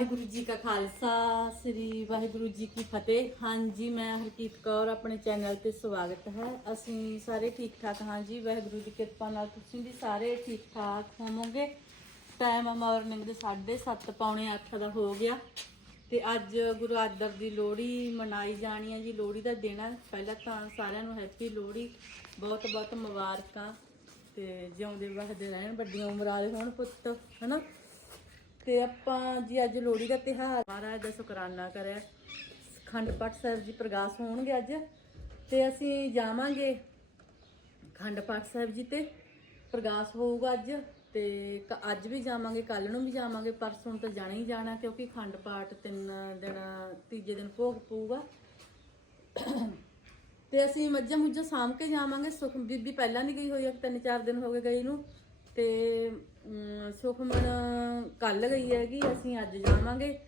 ਵਾਹਿਗੁਰੂ ਜੀ ਕਾ ਖਾਲਸਾ, ਸ੍ਰੀ ਵਾਹਿਗੁਰੂ ਜੀ ਕੀ ਫਤਿਹ। ਹਾਂਜੀ, ਮੈਂ ਹਰਕੀਤ ਕੌਰ, ਆਪਣੇ ਚੈਨਲ ਤੇ ਸਵਾਗਤ ਹੈ। ਅਸੀਂ ਸਾਰੇ ਠੀਕ ਠਾਕ ਹਾਂ ਜੀ। ਵਾਹਿਗੁਰੂ ਦੀ ਕਿਰਪਾ ਨਾਲ ਤੁਸੀਂ ਵੀ ਸਾਰੇ ਠੀਕ ਠਾਕ ਹੋਵੋਗੇ। ਟਾਈਮ ਮਾਰਨਿੰਗ ਦੇ 7:30 ਪੌਣੇ 8 ਦਾ ਹੋ ਗਿਆ। ਤੇ ਅੱਜ ਗੁਰੂ ਆਦਰ ਦੀ ਲੋਹੜੀ ਮਨਾਈ ਜਾਣੀ ਹੈ ਜੀ। ਲੋਹੜੀ ਦਾ ਦਿਨ ਹੈ। ਪਹਿਲਾਂ ਤਾਂ ਸਾਰਿਆਂ ਨੂੰ ਹੈਪੀ ਲੋਹੜੀ। ਬਹੁਤ ਬਹੁਤ ਮੁਬਾਰਕਾਂ। ਤੇ ਜਿਉਂਦੇ ਵਸਦੇ ਰਹਿਣ, ਵੱਡੀਆਂ ਉਮਰਾਂ ਦੇ ਹੋਣ ਪੁੱਤ, ਹਨਾ? ਤੇ ਆਪਾਂ ਜੀ ਅੱਜ ਲੋਹੜੀ ਦਾ ਤਿਹਾਰ ਮਹਾਰਾਜ ਦਾ ਸ਼ੁਕਰਾਨਾ ਕਰਿਆ। ਖੰਡ ਪਾਠ ਸਾਹਿਬ ਜੀ ਪ੍ਰਗਾਸ ਹੋਣਗੇ ਅੱਜ ਤੇ ਅਸੀਂ ਜਾਵਾਂਗੇ। ਖੰਡ ਪਾਠ ਸਾਹਿਬ ਜੀ ਤੇ ਪ੍ਰਗਾਸ ਹੋਊਗਾ ਅੱਜ ਤੇ ਕ- ਅੱਜ ਵੀ ਜਾਵਾਂਗੇ ਕੱਲ ਨੂੰ ਵੀ ਜਾਵਾਂਗੇ, ਪਰਸੋਂ ਨੂੰ ਤਾਂ ਜਾਣਾ ਹੀ ਜਾਣਾ ਕਿਉਂਕਿ ਖੰਡ ਪਾਠ ਤਿੰਨ ਦਿਨ, ਤੀਜੇ ਦਿਨ ਭੋਗ ਪਊਗਾ। ਤੇ ਅਸੀਂ ਮੱਝਾਂ ਮੁੱਝਾਂ ਸਾਂਭ ਕੇ ਜਾਵਾਂਗੇ। ਸੁਖ ਬੀਬੀ ਪਹਿਲਾਂ ਨਹੀਂ ਗਈ ਹੋਈ ਹੈ ਤਿੰਨ ਚਾਰ ਦਿਨ ਹੋ ਗਏ ਗਈ ਨੂੰ ਤੇ ਸੁਖਮਨ ਕੱਲ ਗਈ ਹੈਗੀ, ਅਸੀਂ ਅੱਜ ਜਾਵਾਂਗੇ।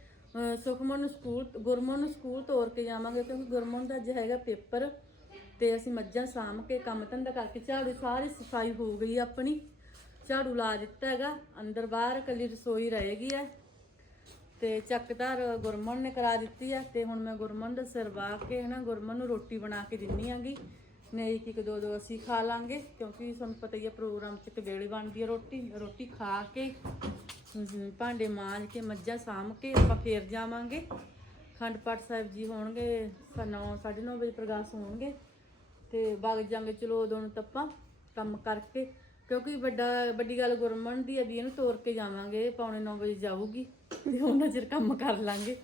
ਸੁਖਮਨ ਨੂੰ ਸਕੂਲ ਗੁਰਮਨ ਨੂੰ ਸਕੂਲ ਤੋਰ ਕੇ ਜਾਵਾਂਗੇ, ਕਿਉਂਕਿ ਗੁਰਮਨ ਦਾ ਅੱਜ ਹੈਗਾ ਪੇਪਰ। ਤੇ ਅਸੀਂ ਮੱਝਾਂ ਸਾਂਭ ਕੇ, ਕੰਮ ਧੰਦਾ ਕਰਕੇ, ਝਾੜੂ ਸਾਰੀ ਸਫ਼ਾਈ ਹੋ ਗਈ ਆਪਣੀ। ਝਾੜੂ ਲਾ ਦਿੱਤਾ ਹੈਗਾ, ਅੰਦਰ ਬਾਹਰ ਕੱਲੀ ਰਸੋਈ ਰਹੇਗੀ ਹੈ। ਤੇ ਚੱਕਦਾਰ ਗੁਰਮਨ ਨੇ ਕਰਾ ਦਿੱਤੀ ਆ ਤੇ ਹੁਣ ਮੈਂ ਗੁਰਮਨ ਦਾ ਸਿਰ ਵਾਹ ਕੇ ਹਨਾ ਗੁਰਮਨ ਨੂੰ ਰੋਟੀ ਬਣਾ ਕੇ ਦਿੰਨੀ ਆਂਗੀ ਨਹੀਂ ਇੱਕ ਇੱਕ ਦੋ ਦੋ ਅਸੀਂ ਖਾ ਲਾਂਗੇ, ਕਿਉਂਕਿ ਤੁਹਾਨੂੰ ਪਤਾ ਹੀ ਹੈ ਪ੍ਰੋਗਰਾਮ ਚ ਇੱਕ ਵੇਲੇ ਬਣਦੀ ਹੈ ਰੋਟੀ ਰੋਟੀ ਖਾ ਕੇ ਭਾਂਡੇ ਮਾਂਜ ਕੇ, ਮੱਝਾਂ ਸਾਂਭ ਕੇ ਆਪਾਂ ਫੇਰ ਜਾਵਾਂਗੇ। ਖੰਡ ਪਾਠ ਸਾਹਿਬ ਜੀ ਹੋਣਗੇ 9 9:30 ਵਜੇ ਪ੍ਰਗਾਸ ਹੋਣਗੇ, ਤੇ ਵਗ ਜਾਂਗੇ ਚਲੋ ਉਦੋਂ ਤੱਪਾਂ ਕੰਮ ਕਰਕੇ, ਕਿਉਂਕਿ ਵੱਡਾ, ਵੱਡੀ ਗੱਲ ਗੁਰਮਨ ਦੀ ਹੈ ਵੀ ਇਹਨੂੰ ਤੋਰ ਕੇ ਜਾਵਾਂਗੇ, ਪੌਣੇ 9 ਵਜੇ ਜਾਊਗੀ, ਤੇ ਉਹਨਾਂ ਚਿਰ ਕੰਮ ਕਰ ਲਾਂਗੇ।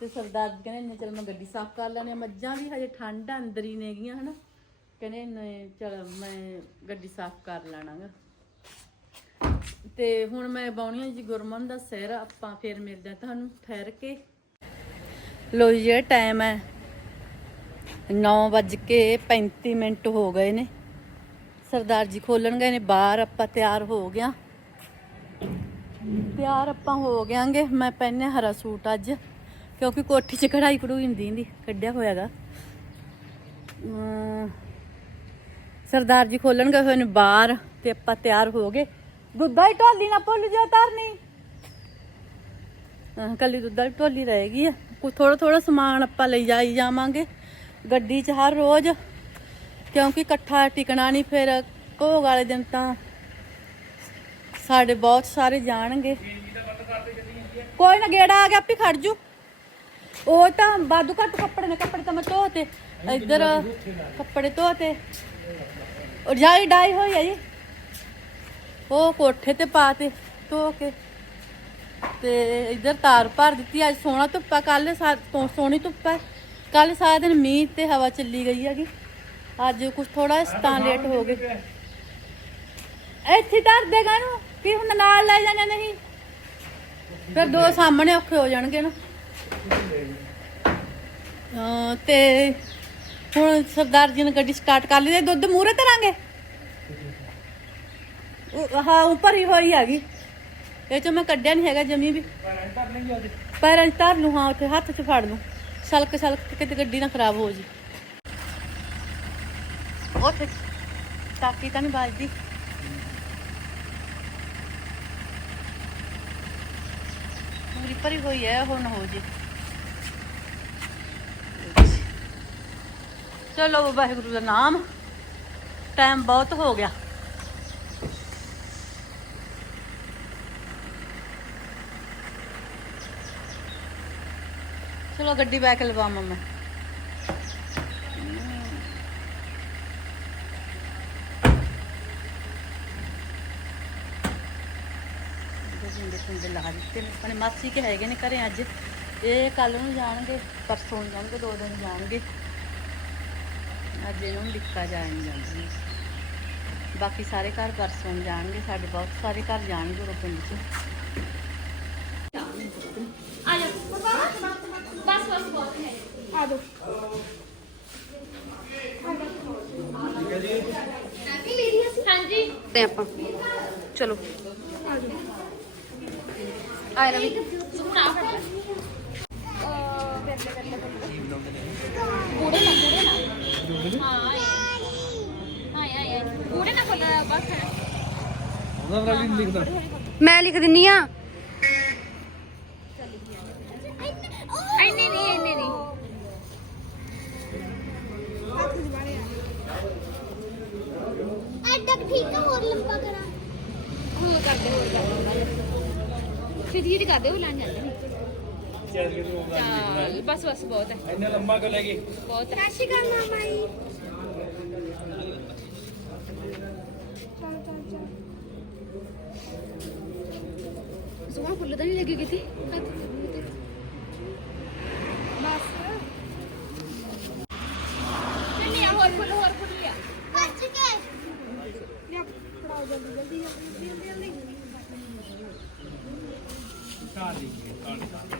ਤੇ ਸਰਦਾਰ ਕਹਿੰਦੇ ਇੰਨੇ ਚਲ ਮੈਂ ਗੱਡੀ ਸਾਫ਼ ਕਰ ਲੈਣੀ ਮੱਝਾਂ ਵੀ ਹਜੇ ਠੰਡ ਅੰਦਰ ਹੀ ਨੇਗੀਆਂ, ਹਨਾ। ਕਹਿੰਦੇ ਇੰਨੇ ਚਲ ਮੈਂ ਗੱਡੀ ਸਾਫ਼ ਕਰ ਲੈਣਾਗਾ। ਤੇ ਹੁਣ ਮੈਂ ਬਾਉਣੀਆਂ ਜੀ ਗੁਰਮਨ ਦਾ ਸਿਰ ਆਪਾਂ ਫੇਰ ਮਿਲਦੇ ਤੁਹਾਨੂੰ ਠਹਿਰ ਕੇ। ਲੋ ਜੀ ਇਹ ਟਾਈਮ ਹੈ 9:35 ਮਿੰਟ ਹੋ ਗਏ ਨੇ। ਸਰਦਾਰ ਜੀ ਖੋਲਣ ਗਏ ਨੇ, ਬਾਹਰ ਆਪਾਂ ਤਿਆਰ ਹੋ ਗਿਆ। ਤਿਆਰ ਆਪਾਂ ਹੋ ਗਿਆਂਗੇ, ਮੈਂ ਪਹਿਨੇ ਹਰਾ ਸੂਟ ਅੱਜ, ਕਿਉਂਕਿ ਕੋਠੀ 'ਚ ਕਢਾਈ ਕਢੂਈ ਹੁੰਦੀ ਹੁੰਦੀ, ਕੱਢਿਆ ਹੋਇਆਗਾ। ਸਰਦਾਰ ਜੀ ਖੋਲਣ ਗਏ ਹੋਏ ਨੇ ਬਾਹਰ ਤੇ ਆਪਾਂ ਤਿਆਰ ਹੋ ਗਏ। ਦੁੱਧਾ ਹੀ ਢੋਲੀ ਨਾ ਭੁੱਲ ਜਾ ਤਰਨੀ ਕੱਲੀ ਦੁੱਧਾ ਦੀ ਢੋਲੀ ਰਹੇਗੀ ਆ। ਕੁ ਥੋੜਾ ਥੋੜਾ ਸਮਾਨ ਆਪਾਂ ਲਈ ਜਾਈ ਜਾਵਾਂਗੇ। ਗੱਡੀ 'ਚ ਹਰ ਰੋਜ਼। ਕਿਉਂਕਿ ਇਕੱਠਾ ਟਿਕਣਾ ਨਹੀਂ, ਫਿਰ ਭੋਗ ਵਾਲੇ ਦਿਨ ਤਾਂ ਸਾਡੇ ਬਹੁਤ ਸਾਰੇ ਜਾਣਗੇ। ਕੋਈ ਨਾ ਗੇੜਾ ਆ ਗਿਆ, ਆਪੇ ਖੜ ਜੂ। ਉਹ ਤਾਂ ਬਾਦੂ ਘੱਟ ਕੱਪੜੇ ਨੇ, ਕੱਪੜੇ ਤਾਂ ਮੈਂ ਧੋਤੇ। ਇੱਧਰ ਕੱਪੜੇ ਧੋਤੇ। ਉਹ ਜਾਈ ਡਾਈ ਹੋਈ ਆ ਜੀ। ਉਹ ਕੋਠੇ ਤੇ ਪਾਤੇ ਧੋ ਕੇ ਤੇ ਇੱਧਰ ਤਾਰ ਭਰ ਦਿੱਤੀ। ਅੱਜ ਸੋਹਣਾ ਧੁੱਪਾ ਕੱਲ ਸੋਹਣੀ ਧੁੱਪਾ। ਕੱਲ ਸਾਰਾ ਦਿਨ ਮੀਂਹ ਤੇ ਹਵਾ ਚੱਲੀ ਗਈ ਹੈਗੀ। ਅੱਜ ਕੁਝ ਥੋੜਾ ਤਾਂ ਲੇਟ ਹੋ ਗਏ। ਇੱਥੇ ਧਰ ਦੇਗਾ ਨੂੰ ਕਿ ਹੁਣ ਨਾਲ ਲੈ ਜਾਣਾ ਨਹੀਂ। ਫਿਰ ਦੋ ਸਾਹਮਣੇ ਔਖੇ ਹੋ ਜਾਣਗੇ ਨਾ। ਤੇ ਹੁਣ ਸਰਦਾਰ ਜੀ ਨੇ ਗੱਡੀ ਸਟਾਰਟ ਕਰ ਲਈ ਤੇ ਦੁੱਧ ਮੂਰੇ ਧਰਾਂਗੇ। ਹਾਂ, ਉੱਪਰ ਹੀ ਹੋਈ ਹੈਗੀ। ਇਹ ਚੋਂ ਮੈਂ ਕੱਢਿਆ ਨਹੀਂ ਹੈਗਾ ਜਮੀ ਵੀ। ਪੈਰਾਂ 'ਚ ਧਰ ਲੂ, ਹਾਂ, ਉੱਥੇ ਹੱਥ 'ਚ ਫੜ ਲੂ। ਸਲਕ ਸਲਕ ਕਿਤੇ ਗੱਡੀ ਨਾ ਖਰਾਬ ਹੋ ਜੀ। ਉੱਥੇ ਤਾਕੀ ਤਾਂ ਨਹੀਂ ਵੱਜਦੀ। ਪੂਰੀ ਭਰੀ ਹੋਈ ਹੈ, ਹੁਣ ਹੋ ਜੀ। ਚਲੋ ਵਾਹਿਗੁਰੂ ਦਾ ਨਾਮ। ਟਾਈਮ ਬਹੁਤ ਹੋ ਗਿਆ। ਚਲੋ ਗੱਡੀ ਬੈਕ ਲਵਾਵਾਂ ਮੈਂ। ਜਿੰਦੇ ਕੁੰਡੇ ਲਾ ਦਿੱਤੇ ਨੇ ਆਪਣੇ ਮਾਸੀ ਕੇ ਹੈਗੇ ਨੇ ਘਰੇ ਅੱਜ। ਇਹ ਕੱਲ ਨੂੰ ਜਾਣਗੇ, ਪਰਸੋਂ ਜਾਣਗੇ, ਦੋ ਦਿਨ ਜਾਣਗੇ। ਅੱਜ ਇਹਨਾਂ ਨੂੰ ਦਿੱਕਾ ਜਾਣ ਜਾਂਦੀ। ਬਾਕੀ ਸਾਰੇ ਘਰ ਪਰਸੋਂ ਨੂੰ ਜਾਣਗੇ ਸਾਡੇ ਬਹੁਤ ਸਾਰੇ ਘਰ ਜਾਣਗੇ ਉਹ ਪਿੰਡ 'ਚ। ਆ ਜਾ ਬਸ ਬਸ ਬਹੁਤ ਹੈ। ਆ ਦੋ ਹਾਂਜੀ। ਤੇ ਆਪਾਂ ਚਲੋ। ਆਏ ਰਵੀ। ਸੁਣਾ। ਫੜ ਲੈ ਅ ਬੇਲੇ ਕਰ ਲੈ। ਕੂੜੇ ਨਾ ਕੂੜੇ ਨਾ। ਹਾਂ ਮੈਂ ਲਿਖ ਦਿੰਨੀ ਆ। ਇੰਨੇ ਨਹੀਂ ਇੰਨੇ ਨਹੀਂ। ਐਡਾ ਕੁ ਠੀਕ ਆ ਹੋਰ ਲੰਬਾ ਕਰਾਂ। ਹੋਰ ਕਰਦੇ ਹੋਰ ਕਰਦੇ। ਫਿਰ ਕਰਦੇ ਉਹ ਲਾਂ ਜਾਂਦੇ ਚੱਲ ਬਸ ਬਸ ਬਹੁਤ ਹੈ। ਇੰਨਾ ਲੰਮਾ ਕਰ ਲੈ ਗਏ? ਬਹੁਤ ਹੈ। ਕਾਸ਼ੀ ਕਰ ਮਾਮਾ ਜੀ। ਸੁਮਾ ਫੁੱਲ ਤਾਂ ਨਹੀਂ ਲੱਗੀ ਕਿਤੇ ਬਸ ਚੱਲਿਆ ਹੋਰ ਫੁੱਲ ਹੋਰ ਫੁੱਲ ਲਿਆ ਕੱਚ ਕੇ ਘਾਹ ਦੀ ਘਾਹ ਦੀ ਘਾਹ ਦੀ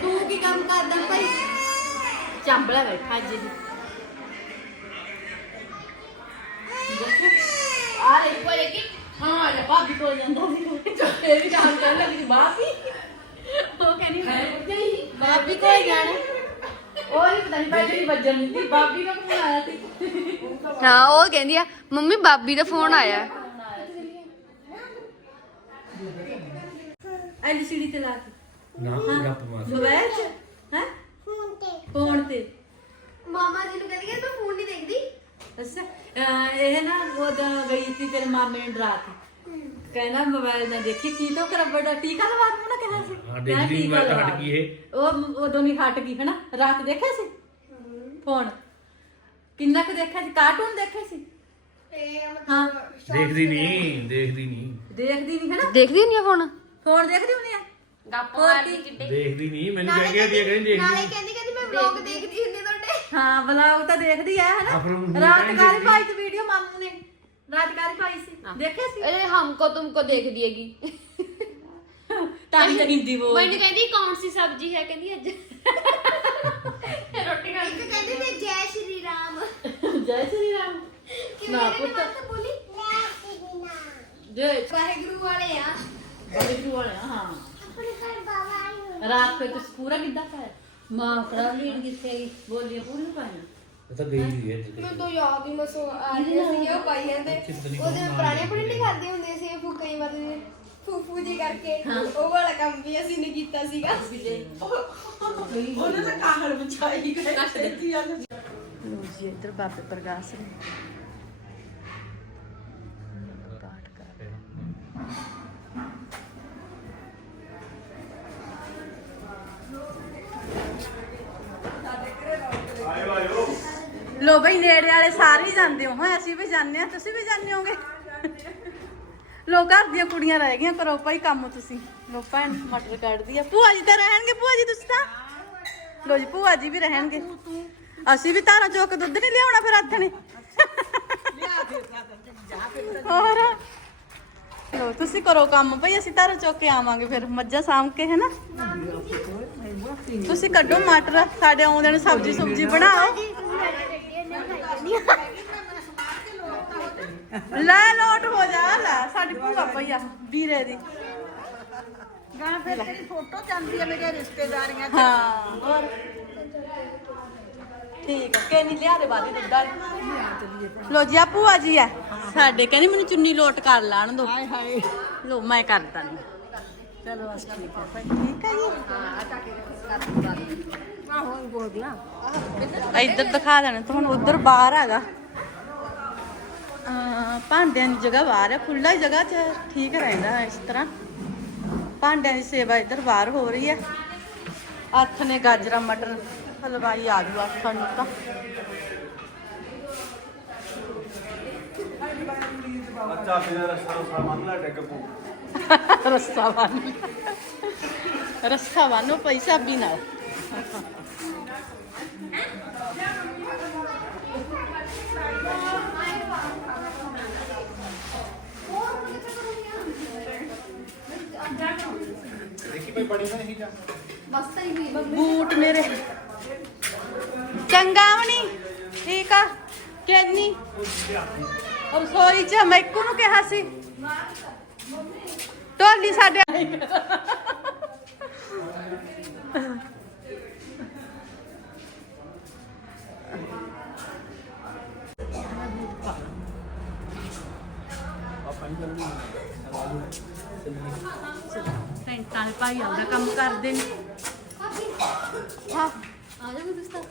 ਤੂੰ ਕੀ ਕੰਮ ਕਰਦਾ ਭਾਈ? ਚਾਂਬਲਾ ਬੈਠਾ ਅੱਜ। ਹਾਂ ਲੈ ਭਾਬੀ ਕੋਲ ਜਾਂਦਾ ਸੀ। ਇਹ ਵੀ ਕੰਮ ਕਰਨ ਲੱਗੀ ਸੀ ਭਾਬੀ ਉਹ ਕਹਿੰਦੀ ਮੈਂ ਗਈ। ਭਾਬੀ ਕੋਲ ਜਾਣਾ। ਉਹ ਨਹੀਂ ਪਤਾ ਨਹੀਂ ਪਹਿਲੇ ਹੀ ਵੱਜਣ ਦਿੱਤੀ ਭਾਬੀ ਦਾ ਫੋਨ ਆਇਆ ਸੀ। ਹਾਂ ਉਹ ਕਹਿੰਦੀ ਆ ਮੰਮੀ ਬਾਬੀ ਦਾ ਫੋਨ ਆਇਆ। ਐਲਸੀਡੀ ਤੇ ਲਾ ਕੇ। ਨਾ ਗੱਪ ਮਾਰ ਮੋਬਾਈਲ 'ਚ? ਹੈ? ਫੋਨ ਤੇ। ਫੋਨ ਤੇ। ਮਾਮਾ ਜੀ ਨੂੰ ਕਹਿੰਦੀ ਤੂੰ ਫੋਨ ਨਹੀਂ ਦੇਖਦੀ। ਅੱਛਾ। ਅਹ ਇਹ ਨਾ ਉਹਦਾ ਗਈ ਸੀ ਤੇਰੇ ਮਾਮੇ ਨੇ ਡਰਾਤੀ ਕਹਿੰਦਾ ਮੋਬਾਈਲ ਨਾ ਦੇਖੀ ਕੀ ਤੋਂ ਕਰ ਬੜਾ ਟੀਕਾ ਲਵਾ ਦੂੰ ਨਾ ਕਿਹਾ ਸੀ। ਹਾਂ, ਕਹਿੰਦਾ ਟੀਕਾ ਮੈਂ ਲਵਾ ਹਟ ਗਈ ਇਹ। ਉਹ ਉਦੋਂ ਨਹੀਂ ਹਟ ਗਈ ਹਨਾ? ਰਾਤ ਦੇਖਿਆ ਸੀ? ਫੋਨ? ਕਿੰਨਾ ਕੁ ਦੇਖਿਆ ਸੀ? ਕਾਰਟੂਨ ਦੇਖੇ ਸੀ? ਹਾਂ। ਦੇਖਦੀ ਨਹੀਂ ਦੇਖਦੀ ਨਹੀਂ। ਦੇਖਦੀ ਨਹੀਂ ਹਨਾ? ਦੇਖਦੀ ਨਹੀਂ ਫੋਨ? ਫੋਨ ਦੇਖਦੀ ਹੁੰਦੀ ਆ? ਗੱਪ ਹੋਰ ਕੀ? ਦੇਖਦੀ ਨਹੀਂ ਮੈਨੂੰ ਕਹਿ ਕੇ ਹਟੀ ਕਹਿੰਦੀ ਦੇਖਦੀ ਕਹਿੰਦੀ ਕਹਿੰਦੀ ਮੈਂ ਵਲੌਗ ਦੇਖਦੀ ਹੁੰਦੀ ਤੁਹਾਡੇ। ਹਾਂ ਵਲੌਗ ਤਾਂ ਦੇਖਦੀ ਆ ਆਪਣਾ ਹਨਾ ਮੂੰਹ ਰਾਤ ਦੇਖਦੀ। ਪਾਈ ਤੇ ਵੀਡੀਓ ਮਾਮੂ ਨੇ। ਰਾਤ ਕਾਲੀ ਪਾਈ ਸੀ ਦੇਖਿਆ ਸੀ ਅਰੇ ਹਮਕੋ ਤੁਮਕੋ ਦੇਖ ਦਿਏਗੀ ਤਾਂ ਹੀ ਤਾਂ ਹਿੰਦੀ ਬੋਲ ਮੈਨੂੰ ਕਹਿੰਦੀ ਕੌਣ ਸੀ ਸਬਜ਼ੀ ਹੈ ਕਹਿੰਦੀ ਅੱਜ ਰੋਟੀ ਖਾ ਇੱਕ ਕਹਿੰਦੀ ਤੇ ਜੈ ਸ਼੍ਰੀ ਰਾਮ ਜੈ ਸ੍ਰੀ ਰਾਮ ਕਿ ਨਾ ਮੇਰੇ ਪੁੱਤ। ਨਾਲ ਤਾਂ ਬੋਲੀ ਜੈ ਸ਼੍ਰੀ ਰਾਮ ਜੈ ਵਾਹਿਗੁਰੂ ਵਾਲੇ ਆ ਵਾਹਿਗੁਰੂ ਵਾਲਿਆ ਹਾਂ ਆਪਣੇ ਘਰ ਬਾਬਾ ਆਈ ਹੋਈ। ਰਾਤ ਫੇ ਤੁਸੀਂ ਪੂਰਾ ਗਈ ਪਾਈਆਂ ਇਹ ਤਾਂ ਗਈ ਹੋਈ ਹੈ ਮੈਨੂੰ ਤਾਂ ਯਾਦ ਹੀ ਮਸੋ ਆ ਰਿਹਾ ਸੀ ਉਹ ਪਾਈ ਜਾਂਦੇ। ਉਹਦੇ ਪੁਰਾਣੇ ਪੁਰਾਣੇ ਨਹੀਂ ਕਰਦੇ ਹੁੰਦੇ ਸੀ ਫੂ ਕਈ ਵਾਰ ਦੇ ਫੂਫੂ ਜੀ ਕਰਕੇ। ਉਹ ਵਾਲਾ ਕੰਮ ਵੀ ਅਸੀਂ ਨੇ ਕੀਤਾ ਸੀਗਾ। ਉਹਨਾਂ ਦਾ ਕਾਹਲ ਬਚਾਈ ਗਏ ਛੇਤੀ ਆ ਜੀ ਇੱਧਰ ਬਾਬੇ ਪ੍ਰਕਾਸ਼ ਨੇ। ਲੋ ਨੇੜੇ ਵਾਲੇ ਸਾਰੇ ਹੀ ਜਾਂਦੇ ਹੋ ਹਾਂ ਅਸੀਂ ਵੀ ਜਾਂਦੇ ਆ ਤੁਸੀਂ ਵੀ ਜਾਂਦੇ ਹੋਗੇ ਲੋ, ਘਰ ਦੀਆਂ ਕੁੜੀਆਂ ਰਹਿ ਗਈਆਂ, ਕਰੋ ਭਾਈ ਕੰਮ ਤੁਸੀਂ। ਲੋ, ਭੈਣ, ਮਟਰ ਕੱਢਦੀ ਆ। ਭੂਆ ਜੀ ਤਾਂ ਰਹਿਣਗੇ, ਭੂਆ ਜੀ ਤੁਸੀਂ ਤਾਂ? ਲੋ ਜੀ, ਭੂਆ ਜੀ ਵੀ ਰਹਿਣਗੇ। ਅਸੀਂ ਵੀ ਧਾਰਾਂ ਚੋਕ ਦੁੱਧ ਨਹੀਂ ਲਿਆਉਣਾ ਫਿਰ ਹੱਥ ਹੋਰ? ਲੋ, ਤੁਸੀਂ ਕਰੋ ਕੰਮ ਭਈ, ਅਸੀਂ ਧਾਰਾਂ ਚੋਕ ਕੇ ਆਵਾਂਗੇ ਫਿਰ, ਮੱਝਾਂ ਸਾਂਭ ਕੇ ਹੈ ਨਾ ਤੁਸੀਂ ਕੱਢੋ ਮਟਰ, ਸਾਡੇ ਆਉਂਦੇ ਨੂੰ ਸਬਜ਼ੀ ਸੁਬਜੀ ਬਣਾਓ। ਲੈ ਲੋਟ ਹੋ ਜਾ ਲੈ ਸਾਡੀ ਭੂਆ ਪਈ ਆ ਵੀਰੇ ਦੀ। ਗਾਂ ਫਿਰ ਤੇਰੀ ਫੋਟੋ ਜਾਂਦੀ ਹੈ ਮੇਰੇ ਰਿਸ਼ਤੇਦਾਰੀਆਂ ਹਾਂ। ਹੋਰ ਠੀਕ ਹੈ ਕਹਿੰਦੀ ਲਿਆ ਦੇ ਬਾਦੀ ਦੁੱਧ ਵਾਲੀ ਲੋ ਜੀ ਆ ਭੂਆ ਜੀ ਆ। ਸਾਡੇ ਕਹਿੰਦੀ ਮੈਨੂੰ ਚੁੰਨੀ ਲੋਟ ਕਰ ਲਾਣ ਦੋ। ਹਾਏ ਹਾਏ। ਲੋ ਮੈਂ ਕਰਦਾ ਨਹੀਂ ਚਲੋ ਬਸ ਠੀਕ ਠੀਕ ਹੈ ਜੀ ਆਹੋ ਬੋਲ ਗਿਆ ਇੱਧਰ ਦਿਖਾ ਦੇਣਾ ਤੁਹਾਨੂੰ ਉਧਰ ਬਾਹਰ ਹੈਗਾ। ਭਾਂਡਿਆਂ ਦੀ ਜਗ੍ਹਾ ਬਾਹਰ ਹੈ ਖੁੱਲਾ ਹੀ ਜਗ੍ਹਾ 'ਚ ਠੀਕ ਰਹਿੰਦਾ ਇਸ ਤਰ੍ਹਾਂ। ਭਾਂਡਿਆਂ ਦੀ ਸੇਵਾ ਇੱਧਰ ਬਾਹਰ ਹੋ ਰਹੀ ਹੈ। ਹੱਥ ਨੇ ਗਾਜਰਾਂ ਮਟਰ ਹਲਵਾਈ ਆ ਜੂ ਆਖਣ ਨੂੰ ਤਾਂ। ਅੱਛਾ ਬਿਨਾਂ ਰਸਤਾ ਰਸਤਾ ਮੰਨ ਲੈ ਡਿੱਗ ਪੂ ਰੱਸਾ ਬੰਨ। ਰੱਸਾ ਬੰਨੋ ਪੈਸਾ ਵੀ ਨਾਲ। ਦੇਖੀ ਭਾਈ ਬੜੀ ਨਾ ਨਹੀਂ ਜਾ। ਬੂਟ ਮੇਰੇ। ਚੰਗਾ ਵਣੀ ਠੀਕ ਆ? ਕਿੰਨੀ ਰਸੋਈ ਚ ਮੈਂ ਇੱਕੋ ਨੂੰ ਕਿਹਾ ਸੀ। ਢੋਲੀ ਸਾਡੇ ਆਈ ਟੈਂਟਾਂ ਦੇ ਭਾਈ ਆਉਂਦਾ ਕੰਮ ਕਰਦੇ ਨੇ। ਹਾਂ ਆ ਜਾਓ ਤੁਸੀਂ ਤਾਂ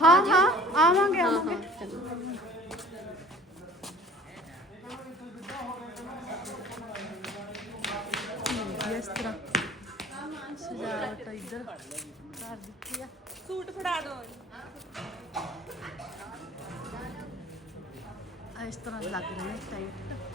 ਹਾਂ ਹਾਂ ਆਵਾਂਗੇ ਆਵਾਂਗੇ ਹਮ, ਇਸ ਤਰ੍ਹਾਂ। ਸਜਾਵਟ ਇੱਧਰ। ਕਰ ਦਿੱਤੀ ਆ। ਸੂਟ ਫੜਾ ਦੋ। ਇਸ ਤਰ੍ਹਾਂ ਲੱਗ ਰਹੇ ਨੇ ਟਾਈਟ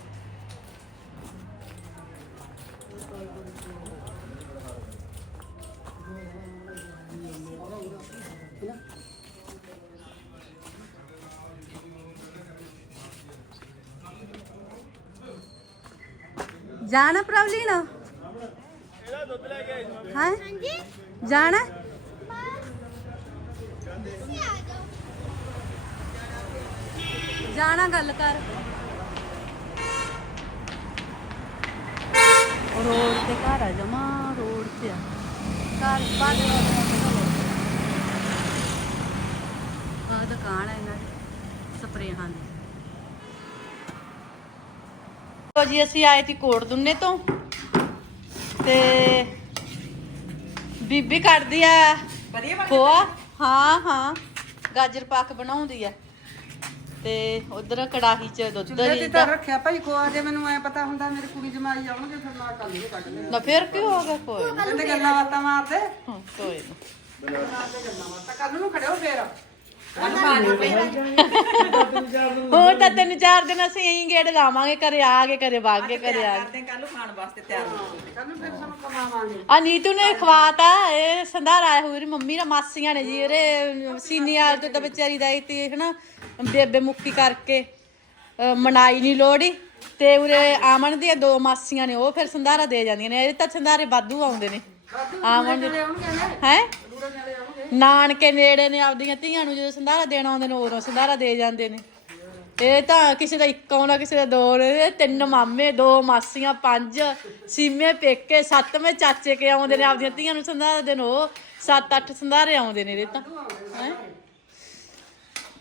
ਜਾਣਾ ਪ੍ਰਵਲੀਨ ਹਾਂ? ਜਾਣਾ? ਜਾਣਾ ਗੱਲ ਕਰ। ਰੋਡ ਤੇ ਘਰ ਆ ਜਮਾ ਰੋਡ ਤੇ ਆ। ਘਰ ਬੰਦ ਆ ਦੁਕਾਨ ਹੈ ਇਹਨਾਂ ਦੀ ਸਪਰੇਹਾਂ ਦੀ। ਲੋ ਜੀ ਅਸੀਂ ਆਏ ਸੀ ਕੋਟ ਦੁੰਨੇ ਤੋਂ। ਤੇ ਬੀਬੀ ਕੱਢਦੀ ਆ ਵਧੀਆ ਖੋਆ। ਹਾਂ ਹਾਂ। ਗਾਜਰ ਪਾਕ ਬਣਾਉਂਦੀ ਆ। ਤੇ ਉਧਰ ਕੜਾਹੀ ਚ ਦੁੱਧ ਚੁੱਲ੍ਹੇ ਤੇ ਤਾਂ ਰੱਖਿਆ ਭਾਈ ਖੋਆ ਜੇ ਮੈਨੂੰ ਐ ਪਤਾ ਹੁੰਦਾ ਮੇਰੀ ਕੁੜੀ ਜਮਾਈ ਆਉਣਗੇ ਫਿਰ ਮੈਂ ਕੱਲ ਨੂੰ ਕੱਢ ਲੈ ਨਾ ਫਿਰ ਕੀ ਹੋ ਗਿਆ? ਕੋਈ ਨੀ। ਕਹਿੰਦੇ ਗੱਲਾਂ ਬਾਤਾਂ ਮਾਰਦੇ। ਹਾਂ, ਕੋਈ ਨੀ। ਕੱਲ ਨੂੰ ਖੜਿਓ ਫੇਰ। ਹੋਰ ਤਾਂ ਤਿੰਨ ਚਾਰ ਦਿਨ ਅਸੀਂ ਇਹੀ ਗੇੜ ਲਾਵਾਂਗੇ ਘਰੇ ਆ ਕੇ ਘਰੇ ਵਗ ਕੇ ਘਰੇ ਆ ਕੇ। ਕੱਲ ਨੂੰ ਫਿਰ ਸਾਨੂੰ ਕਮਾਵਾਂਗੇ ਆ ਨੀਤੂ ਨੇ ਖਵਾਤਾ ਇਹ ਸੰਧਾਰਾ ਆਇਆ ਹੋਈ ਮੰਮੀ ਨਾਲ ਮਾਸੀਆਂ ਨੇ ਜੀ ਇਹਦੇ ਸੀਨੀਅਰ ਤੇ ਤਾਂ ਵਿਚਾਰੀ ਦਾ ਤੇ ਹਨਾ ਬੇਬੇ ਮੁੱਕੀ ਕਰਕੇ ਮਨਾਈ ਨਹੀਂ ਲੋੜੀ ਤੇ ਉਰੇ ਆਮਣ ਦੀਆਂ ਦੋ ਮਾਸੀਆਂ ਨੇ ਉਹ ਫਿਰ ਸੰਧਾਰਾ ਦੇ ਜਾਂਦੀਆਂ ਨੇ ਇਹ ਤਾਂ ਸੰਧਾਰੇ ਵਾਧੂ ਆਉਂਦੇ ਨੇ। ਆਮਣ ਦੇ ਹੈ? ਨਾਨਕੇ ਨੇੜੇ ਨੇ ਆਪਦੀਆਂ ਧੀਆਂ ਨੂੰ ਜਦੋਂ ਸੰਧਾਰਾ ਦੇਣ ਆਉਂਦੇ ਨੇ ਉਦੋਂ ਸੰਧਾਰਾ ਦੇ ਜਾਂਦੇ ਨੇ। ਇਹ ਤਾਂ ਕਿਸੇ ਦਾ ਇੱਕ ਆਉਣਾ ਕਿਸੇ ਦਾ ਦੋ ਨੇ। ਤਿੰਨ ਮਾਮੇ ਦੋ ਮਾਸੀਆਂ ਪੰਜ ਸੀਮੇ ਪੇਕੇ ਸੱਤਵੇਂ ਚਾਚੇ ਕੇ ਆਉਂਦੇ ਨੇ। ਆਪਦੀਆਂ ਧੀਆਂ ਨੂੰ ਸੰਧਾਰਾ ਦੇਣ ਉਹ ਸੱਤ ਅੱਠ ਸੰਧਾਰੇ ਆਉਂਦੇ ਨੇ ਇਹ ਤਾਂ ਹੈਂ?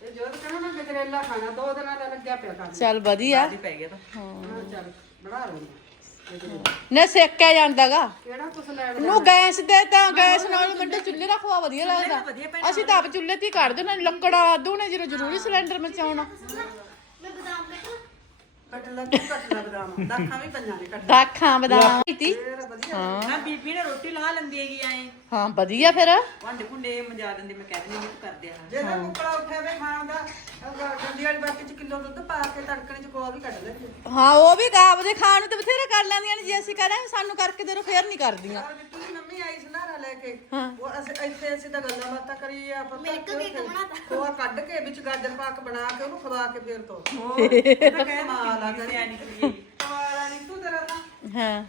ਤੇ ਜੋਤ ਕਹਿੰਦਾ ਨਾ ਗਜਰੇਲਾ ਖਾਣਾ ਦੋ ਦਿਨਾਂ ਦਾ ਲੱਗਿਆ ਪਿਆ ਕੰਮ ਚੱਲ ਵਧੀਆ। ਪੈ ਗਿਆ ਤਾਂ। ਹਾਂ। ਚੱਲ ਬਣਾ ਲਓ ਨੇ ਸੇਕਿਆ ਜਾਂਦਾਗਾ। ਕਿਹੜਾ ਕੁਛ ਲੈਣ ਨੂੰ ਗੈਸ ਤੇ ਤਾਂ ਗੈਸ ਨਾਲ ਵੱਡੇ ਚੁੱਲ੍ਹੇ ਦਾ ਖਵਾ ਵਧੀਆ ਲੱਗਦਾ। ਅਸੀਂ ਤਾਂ ਆਪ ਚੁੱਲ੍ਹੇ ਤੇ ਹੀ ਕੱਢਦੇ ਨੇ ਲੱਕੜਾਂ ਵਾਧੂ ਨੇ ਜਦੋਂ ਜ਼ਰੂਰੀ ਸਿਲੰਡਰ ਮਚਾਉਣਾ। ਕੱਟ ਲਾ ਤੂੰ ਕੱਟ ਲਾ ਬਦਾਮ। ਦਾਖਾਂ ਵੀ ਪੰਜਾਂ ਨੇ ਕੱਟ ਦਾਖਾਂ ਬਦਾਮ। ਕੀਤੀ? ਫੇਰ ਵਧੀਆ ਹਾਂ ਬੀਬੀ ਨੇ ਰੋਟੀ ਲਾ ਲੈਂਦੀ ਹੈਗੀ ਐ। ਹਾਂ ਵਧੀਆ ਫਿਰ। ਭਾਂਡੇ ਭੁੰਡੇ ਮੰਜਾ ਦਿੰਦੀ ਮੈਂ ਕਹਿ ਦਿੰਦੀ ਨਹੀਂ ਕਰਦੇ ਆ ਜੇ ਨਾ ਮੁਕਲਾ ਉੱਠਿਆ ਵੇ ਖਾਣ ਦਾ ਗੰਦੀ ਵਾਲੀ ਬਾਟੀ ਚ ਕਿਲੋ ਦੁੱਧ ਪਾ ਕੇ ਤੜਕਣੇ ਚ ਕੋਆ ਵੀ ਕੱਢ ਲੈਂਦੇ। ਹਾਂ ਉਹ ਵੀ ਗਾਬ ਦੇ ਖਾਣ ਨੂੰ ਤੇ ਬਥੇਰੇ ਕਰ ਲੈਂਦੀਆਂ ਨੇ ਜੇ ਅਸੀਂ ਕਰਾਂ ਸਾਨੂੰ ਕਰਕੇ ਦੇ ਰੋ ਫੇਰ ਨਹੀਂ ਕਰਦੀਆਂ। ਪਰ ਬਿੱਟੂ ਦੀ ਮੰਮੀ ਆਈ ਸੰਧਾਰਾ ਲੈ ਕੇ। ਹਾਂ। ਉਹ ਅਸੀਂ ਇੱਥੇ ਅਸੀਂ ਤਾਂ ਗੱਲਾਂ ਬਾਤਾਂ ਕਰੀ ਮਿਲਕ ਕੱਢ ਕੇ ਵਿੱਚ ਗਾਜਰ ਪਾਕ ਬਣਾ ਕੇ ਉਹਨੂੰ ਖਵਾ ਕੇ ਫੇਰ ਤੋਂ ਕਮਾਲ ਆ ਤੂੰ ਤੇਰਾ ਤਾਂ। ਹਾਂ।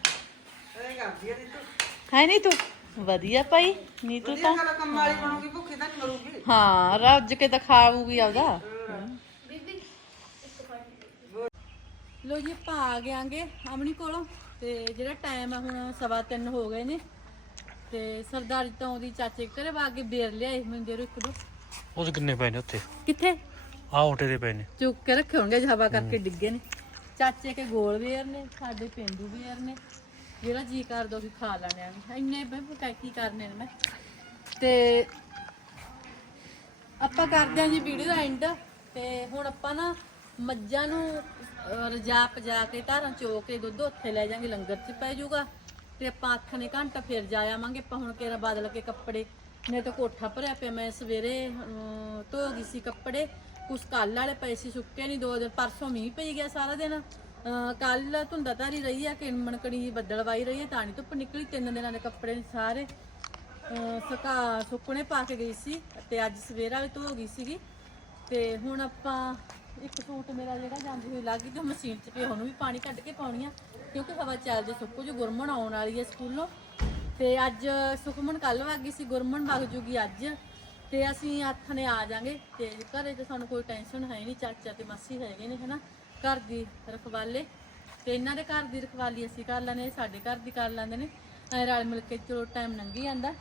ਇਹ ਕਰਦੀ ਆ ਨੀ ਤੂੰ ਹੈ ਨਹੀਂ ਤੂੰ ਵਧੀਆ ਭਾਈ ਨਹੀਂ ਤੂੰ। ਵਧੀਆ ਗੱਲ ਕੰਮ ਵਾਲੀ ਬਣੂਗੀ ਭੁੱਖੀ ਤਾਂ ਨਹੀਂ ਮਰੂਗੀ। ਹਾਂ ਰੱਜ ਕੇ ਤਾਂ ਖਾਊਗੀ ਆਪਦਾ। ਲੋ ਜੀ ਆਪਾਂ ਆ ਗਏ ਆਂਗੇ ਅਮਣੀ ਕੋਲੋਂ। ਤੇ ਜਿਹੜਾ ਟਾਈਮ ਆ ਹੁਣ ਸਵਾ ਤਿੰਨ ਹੋ ਗਏ ਨੇ। ਤੇ ਸਰਦਾਰੀ ਤਾਂ ਉਹਦੀ ਚਾਚੇ ਘਰੇ ਵਾ ਕੇ ਬੇਰ ਲਿਆਏ ਮੈਨੂੰ ਦੇ ਇੱਕ ਦੋ। ਉਹਦੇ ਕਿੰਨੇ ਪਏ ਨੇ ਉੱਥੇ? ਕਿੱਥੇ? ਆ ਓਟੇ ਦੇ ਪਏ ਨੇ। ਚੁੱਕ ਕੇ ਰੱਖੇ ਹੋਣਗੇ ਜੇ ਹਵਾ ਕਰਕੇ ਡਿੱਗੇ ਨੇ। ਚਾਚੇ ਕੇ ਗੋਲ ਵੇਰ ਨੇ ਸਾਡੇ ਪਿੰਡੂ ਵੇਰ ਨੇ। ਜਿਹੜਾ ਜੀ ਕਰਦਾ ਉਹ ਖਾ ਲੈਣੇ ਆ। ਇੰਨੇ ਬਈ ਕੀ ਕਰਨੇ ਨੇ। ਮੈਂ ਤੇ ਆਪਾਂ ਕਰਦੇ ਆਂ ਜੀ ਵੀਡੀਓ ਦਾ ਐਂਡ ਤੇ ਹੁਣ ਆਪਾਂ ਨਾ ਮੱਝਾਂ ਨੂੰ ਰਜਾ ਪਜਾ ਕੇ ਧਾਰਾਂ ਚੋ ਕੇ ਦੁੱਧ ਉੱਥੇ ਲੈ ਜਾਾਂਗੇ ਲੰਗਰ 'ਚ ਪੈ ਜਾਊਗਾ ਤੇ ਆਪਾਂ ਅੱਖ ਨੇ ਘੰਟਾ ਫਿਰ ਜਾ ਆਵਾਂਗੇ। ਆਪਾਂ ਹੁਣ ਕੇਰਾ ਬਦਲ ਕੇ ਕੱਪੜੇ ਨੇ ਤਾਂ ਕੋਠਾ ਭਰਿਆ ਪਿਆ। ਮੈਂ ਸਵੇਰੇ ਅਮ, ਧੋ ਗਈ ਸੀ ਕੱਪੜੇ। ਕੁਛ ਕੱਲ ਵਾਲੇ ਪਏ ਸੀ ਸੁੱਕੇ ਨਹੀਂ ਦੋ ਦਿਨ, ਪਰਸੋਂ ਮੀਂਹ ਪਈ ਗਿਆ ਸਾਰਾ ਦਿਨ। ਕੱਲ ਧੁੰਦਾ ਧਾਰੀ ਰਹੀ ਆ, ਕਿ ਮਣਕਣੀ ਬੱਦਲ ਵਾਈ ਰਹੀ ਹੈ ਤਾਂ ਨਹੀਂ ਧੁੱਪ ਨਿਕਲੀ, ਤਿੰਨ ਦਿਨਾਂ ਦੇ ਕੱਪੜੇ ਸਾਰੇ, ਅਹ ਸੁਕਾ ਸੁੱਕਣੇ ਪਾ ਕੇ ਗਈ ਸੀ ਤੇ ਅੱਜ ਸਵੇਰਾ ਵੀ ਧੋ ਗਈ ਸੀਗੀ। ਤੇ ਹੁਣ ਆਪਾਂ ਇੱਕ ਸੂਟ ਮੇਰਾ ਜਿਹੜਾ ਜਾਂਦੀ ਹੋਈ ਲੱਗ ਗਈ, ਜੋ ਮਸ਼ੀਨ 'ਚ ਪਿਆ, ਉਹਨੂੰ ਵੀ ਪਾਣੀ ਕੱਢ ਕੇ ਪਾਉਣੀ ਆ, ਕਿਉਂਕਿ ਹਵਾ ਚੱਲਦੀ ਸੁੱਕੂ ਜੋ ਗੁਰਮਣ ਆਉਣ ਵਾਲੀ ਹੈ ਸਕੂਲੋਂ। ਤੇ ਅੱਜ ਸੁਖਮਨ ਕੱਲ ਵਗ ਗਈ ਸੀ, ਗੁਰਮਣ ਵਗ ਜੂਗੀ ਅੱਜ। ਤੇ ਅਸੀਂ ਹੱਥ ਨੇ ਆ ਜਾਾਂਗੇ ਤੇ ਘਰੇ ਤੇ ਸਾਨੂੰ ਕੋਈ ਟੈਨਸ਼ਨ ਹੈ ਨਹੀਂ, ਚਾਚਾ ਤੇ ਮਾਸੀ ਹੈਗੇ ਨੇ ਹਨਾ, ਘਰ ਦੀ ਰਖਵਾਲੇ। ਤੇ ਇਹਨਾਂ ਦੇ ਘਰ ਦੀ ਰਖਵਾਲੀ ਅਸੀਂ ਕਰ ਲੈਂਦੇ ਸਾਡੇ ਘਰ ਦੀ ਕਰ ਲੈਂਦੇ ਨੇ। ਰਲ ਮਿਲ ਕੇ ਚਲੋ ਟਾਈਮ ਲੰਘੀ ਜਾਂਦਾ।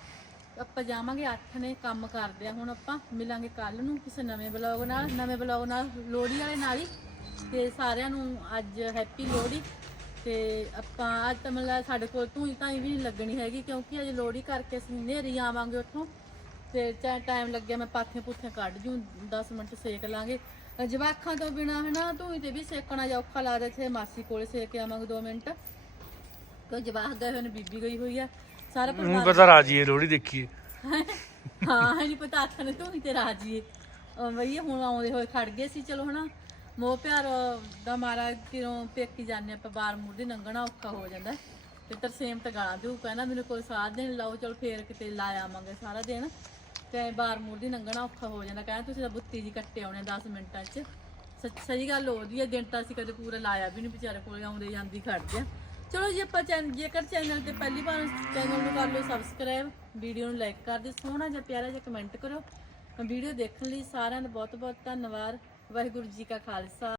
ਆਪਾਂ ਜਾਵਾਂਗੇ ਅੱਠ ਨੇ ਕੰਮ ਕਰਦੇ ਆ ਹੁਣ ਆਪਾਂ, ਮਿਲਾਂਗੇ ਕੱਲ ਨੂੰ ਕਿਸੇ ਨਵੇਂ ਬਲੌਗ ਨਾਲ, ਨਵੇਂ ਬਲੌਗ ਨਾਲ ਲੋਹੜੀ ਵਾਲੇ ਨਾਲ ਹੀ। ਤੇ ਸਾਰਿਆਂ ਨੂੰ ਅੱਜ ਹੈਪੀ ਲੋਹੜੀ। ਤੇ ਆਪਾਂ ਅੱਜ ਤਾਂ ਮਤਲਬ ਸਾਡੇ ਕੋਲ ਤੂੰ ਤਾਂ ਵੀ ਨਹੀਂ ਲੱਗਣੀ ਹੈਗੀ, ਕਿਉਂਕਿ ਅੱਜ ਲੋਹੜੀ ਕਰਕੇ ਅਸੀਂ ਨੇਰੀ ਆਵਾਂਗੇ ਉੱਥੋਂ। ਤੇ ਚਾਹੇ ਟਾਈਮ ਲੱਗਿਆ ਮੈਂ ਪਾਥੀਆਂ ਪੁੱਥੀਆਂ ਕੱਢ ਜੂ 10 ਮਿੰਟ ਸੇਕ ਲਾਂਗੇ। ਜਵਾਕਾਂ ਤੋਂ ਬਿਨਾ ਹਨਾ ਤੂੰ ਤੇ ਵੀ ਸੇਕਣਾ ਜਾਂ ਔਖਾ ਲੱਗਦਾ ਇੱਥੇ ਮਾਸੀ ਕੋਲੇ ਸੇਕ ਕੇ ਆਵਾਂਗੇ 2 ਮਿੰਟ। ਕਿਉਂ ਜਵਾਕ ਗਏ ਹੋਏ ਬੀਬੀ ਗਈ ਹੋਈ ਆ। ਸਾਰਾ ਪਰਿਵਾਰ ਪਤਾ ਰਾਜੀ ਹੈ ਲੋਹੜੀ ਦੇਖੀਏ ਹਾਂ। ਨਹੀਂ ਪਤਾ ਆਖਣ ਤੂੰ ਹੀ ਤੇ ਰਾਜੀ ਏ ਬਈ ਹੁਣ ਆਉਂਦੇ ਹੋਏ ਖੜ ਗਏ ਸੀ ਚਲੋ ਹਨਾ। ਮੋਹ ਪਿਆਰ ਦਾ ਮਾਰਾ ਕਿਰੋਂ ਪੇਕੀ ਜਾਂਦੇ ਆਪਾਂ ਬਾਰ ਮੂਰ ਦੀ ਲੰਘਣਾ ਔਖਾ ਹੋ ਜਾਂਦਾ ਤੇ ਤਰਸੇਮ ਤੇ ਗਾਲਾਂ ਦਿਓ ਕਹਿੰਦਾ ਮੈਨੂੰ ਕੋਈ ਸਾਥ ਦੇਣ ਲਾਓ ਚਲ ਫੇਰ ਕਿਤੇ ਲਾ ਆਵਾਂਗੇ ਸਾਰਾ ਦਿਨ। ਤੇ ਬਾਰ ਮੂਰ ਦੀ ਲੰਘਣਾ ਔਖਾ ਹੋ ਜਾਂਦਾ। ਕਹਿੰਦਾ ਤੁਸੀਂ ਤਾਂ ਬੁੱਤੀ ਜੀ ਕੱਟੇ ਆਉਣੇ 10 ਮਿੰਟਾਂ 'ਚ। ਸੱਚ ਸਹੀ ਗੱਲ ਹੋਦੀ ਹੈ ਦਿਨ ਤਾਂ ਅਸੀਂ ਕਦੇ ਪੂਰਾ ਲਾਇਆ ਵੀ ਨਹੀਂ ਵਿਚਾਰੇ ਕੋਲ ਆਉਂਦੇ ਜਾਂਦੀ ਖੜਦੇ ਆ। ਚਲੋ ਜੀ, ਆਪਾਂ ਚੈਨ ਜੇਕਰ ਚੈਨਲ ਤੇ ਪਹਿਲੀ ਵਾਰ ਚੈਨਲ ਨੂੰ ਕਰ ਲਓ ਸਬਸਕ੍ਰਾਈਬ ਵੀਡੀਓ ਨੂੰ ਲਾਈਕ ਕਰ ਦਿਓ, ਸੋਹਣਾ ਜਿਹਾ ਪਿਆਰਾ ਜਿਹਾ ਕਮੈਂਟ ਕਰੋ ਵੀਡੀਓ ਦੇਖਣ ਲਈ ਸਾਰਿਆਂ ਦਾ ਬਹੁਤ ਬਹੁਤ ਧੰਨਵਾਦ। ਵਾਹਿਗੁਰੂ ਜੀ ਕਾ ਖਾਲਸਾ।